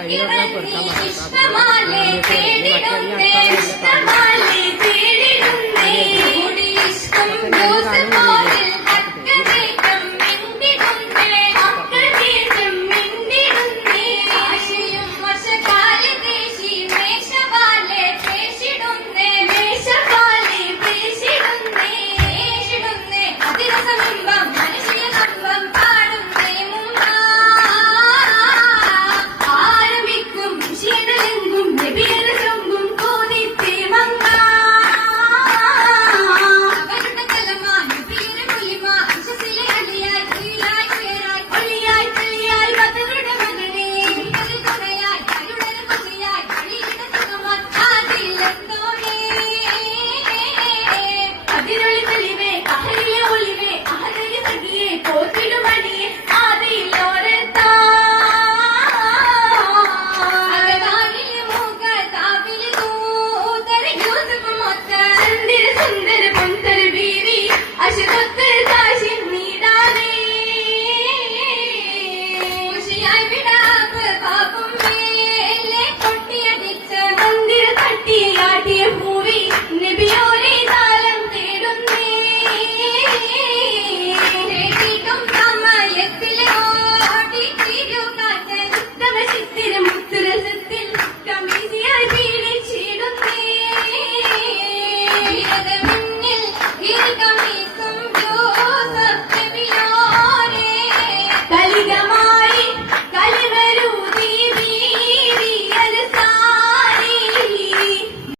അഴുകലില്ലേ നിക്കിറങ്ങി ഇഷ്ടമാലേ Bye, guys.